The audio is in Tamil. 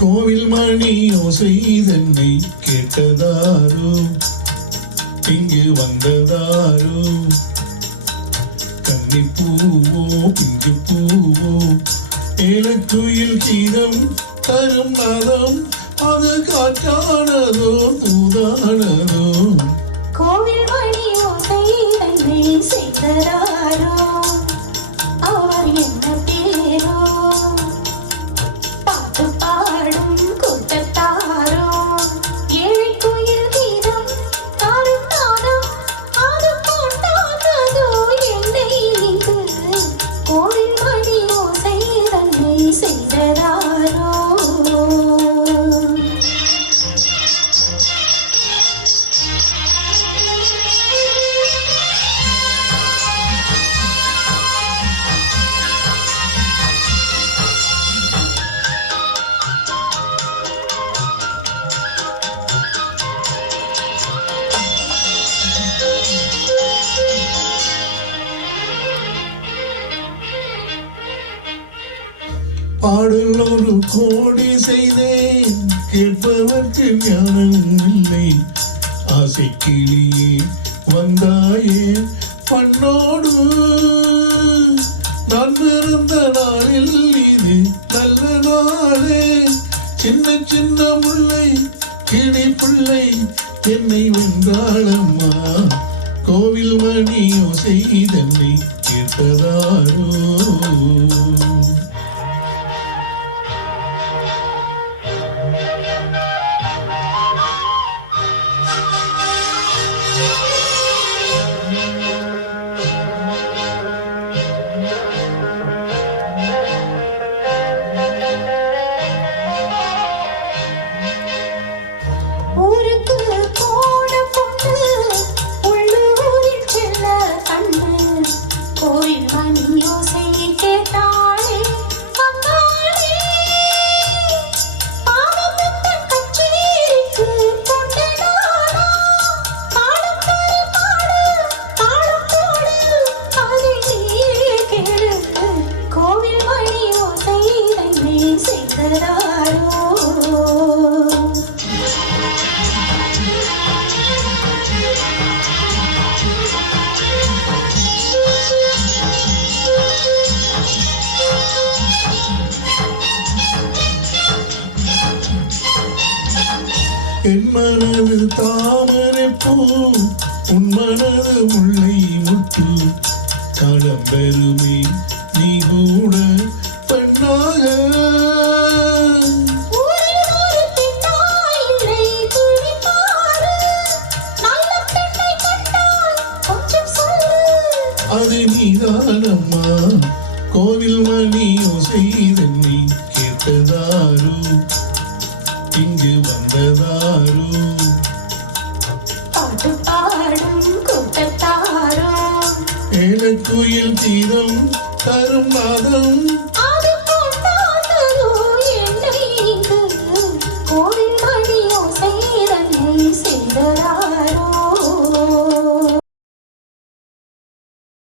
கோவில் மணி ஓசைதன்னை கேட்டதாரோ, இங்கு வந்ததாரோ, கன்னிப்பூவோ பிஞ்சு பூவோ, ஏலக்குயில் கீதம் தரும் நாதம், அது காற்றானதோ தூதானதோ. கோவில் மணி ஓசைதன்னை செய்ததாரோ, அவர் என்ன பேரோ, பாட்டு பாடும் கூட்டத்தாரோ, ஏழை கோயில் கீதம் தாரும் நாதம், அது போட்டானதோ என்னை இங்கு. கோவில் மணி ஓசைதன்னை செய்ததாரோ. பாடல் ஒரு கோடி செய்தேன், கேட்பதற்கு ஞானம் இல்லை. ஆசை கிளியே வந்தாயே பண்ணோடு, நான் பிறந்த நாளில் இது நல்ல நாளே. சின்ன சின்ன முல்லை கிளி பிள்ளை என்னை வென்றாளம்மா, கோவில் மணியோ செய்தன்னை கேட்டதாரோ. என் மனது தாமரை பூ, உன் மனது முல்லை முட்டு, கடம்பெருமே நீ கூட பெண்ணாக. அது நீதானம்மா, கோவில் மணியோ செய்தன்னை கேட்டதாரோ, இங்கு வந்ததாரோ. பாட்டு பாடும் கூட்டத்தாரோ, ஏலக்குயில் கீதம் தரும் நாதம்,